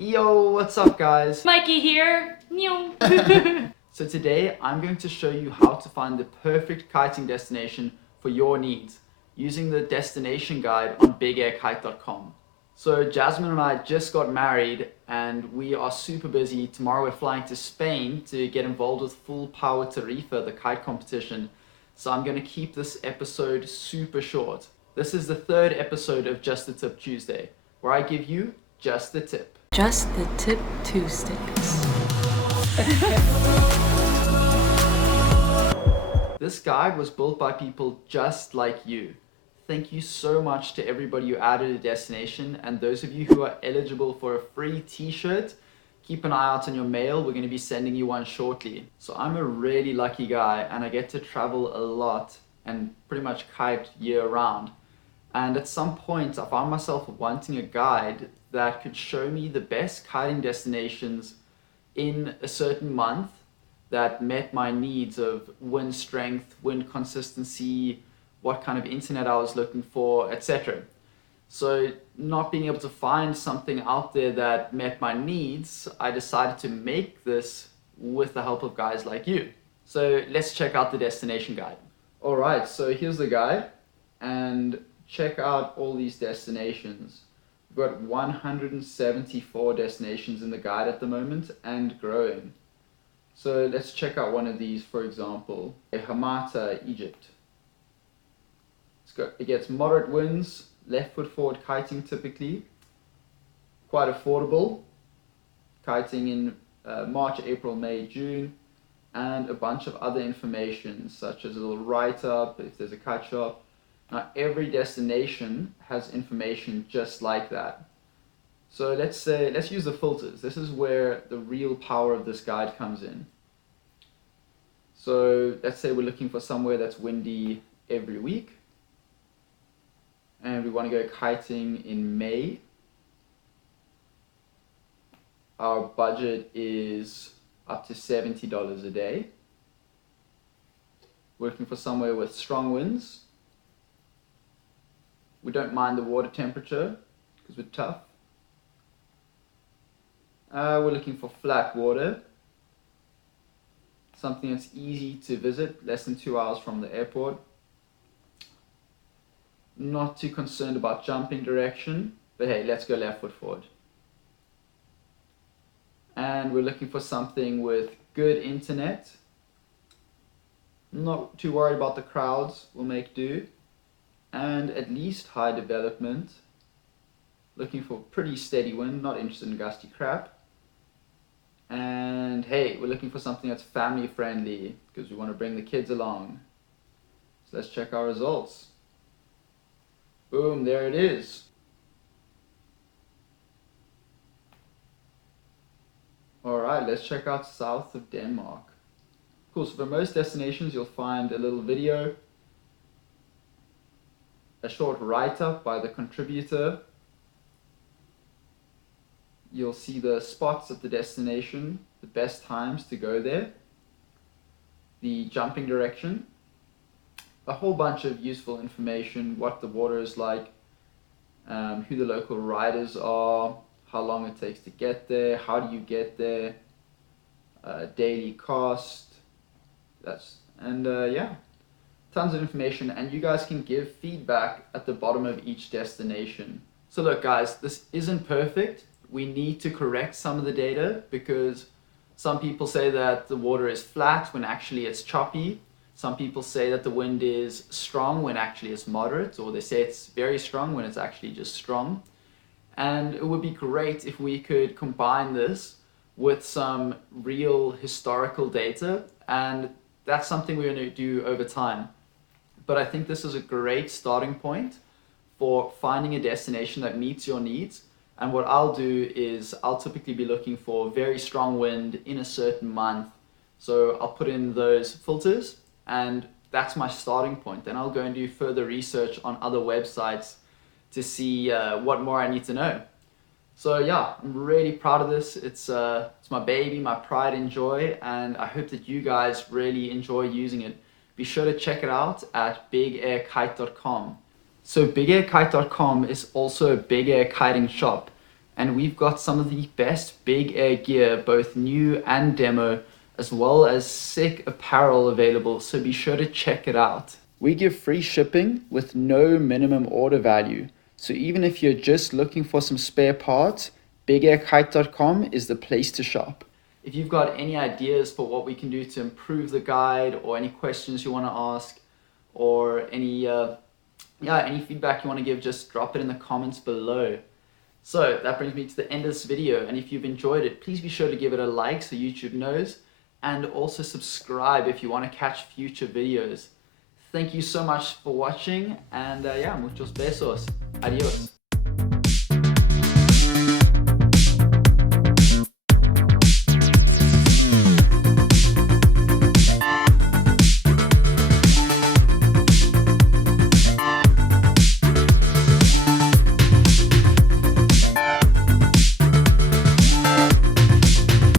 Yo, what's up guys? Mikey here. Meow. So today I'm going to show you how to find the perfect kiting destination for your needs using the destination guide on bigairkite.com. So Jasmine and I just got married and we are super busy. Tomorrow we're flying to Spain to get involved with Full Power Tarifa, the kite competition. So I'm going to keep this episode super short. This is the third episode of Just the Tip Tuesday, where I give you just the tip. Just the Tip Tuesdays. This guide was built by people just like you. Thank you so much to everybody who added a destination, and those of you who are eligible for a free t-shirt, keep an eye out on your mail. We're going to be sending you one shortly. So I'm a really lucky guy and I get to travel a lot and pretty much kite year round. And at some point I found myself wanting a guide that could show me the best kiting destinations in a certain month that met my needs of wind strength, wind consistency, what kind of internet I was looking for, etc. So not being able to find something out there that met my needs, I decided to make this with the help of guys like you. So let's check out the destination guide. All right, so here's the guide, and check out all these destinations. We've got 174 destinations in the guide at the moment and growing. So let's check out one of these, for example, Hamata, Egypt. It gets moderate winds, left foot forward kiting typically, quite affordable, kiting in March, April, May, June, and a bunch of other information such as a little write-up if there's a kite shop. Now every destination has information just like that. So let's use the filters. This is where the real power of this guide comes in. So let's say we're looking for somewhere that's windy every week, and we want to go kiting in May. Our budget is up to $70 a day. We're looking for somewhere with strong winds. We don't mind the water temperature because we're tough. We're looking for flat water, something that's easy to visit, less than 2 hours from the airport. Not too concerned about jumping direction, but hey, let's go left foot forward. And we're looking for something with good internet. Not too worried about the crowds, we'll make do. And at least high development. Looking for pretty steady wind, not interested in gusty crap. And hey, we're looking for something that's family friendly because we want to bring the kids along. So let's check our results. Boom, there it is. Alright, let's check out south of Denmark. Cool, so for most destinations you'll find a little video, a short write-up by the contributor. You'll see the spots at the destination, the best times to go there, the jumping direction, a whole bunch of useful information, what the water is like, who the local riders are, how long it takes to get there, how do you get there, daily cost, yeah, tons of information, and you guys can give feedback at the bottom of each destination. So look guys, this isn't perfect. We need to correct some of the data because some people say that the water is flat when actually it's choppy. Some people say that the wind is strong when actually it's moderate, or they say it's very strong when it's actually just strong. And it would be great if we could combine this with some real historical data, and that's something we're going to do over time. But I think this is a great starting point for finding a destination that meets your needs. And what I'll do is I'll typically be looking for very strong wind in a certain month. So I'll put in those filters and that's my starting point. Then I'll go and do further research on other websites to see what more I need to know. So yeah, I'm really proud of this. It's my baby, my pride and joy, and I hope that you guys really enjoy using it. Be sure to check it out at bigairkite.com. So bigairkite.com is also a big air kiting shop, And we've got some of the best big air gear, both new and demo, as well as sick apparel available, so be sure to check it out. We give free shipping with no minimum order value, so even if you're just looking for some spare parts, bigairkite.com is the place to shop. If you've got any ideas for what we can do to improve the guide, or any questions you want to ask, or any feedback you want to give, just drop it in the comments below. So that brings me to the end of this video, and if you've enjoyed it, please be sure to give it a like so YouTube knows, and also subscribe if you want to catch future videos. Thank you so much for watching, and muchos besos. Adios.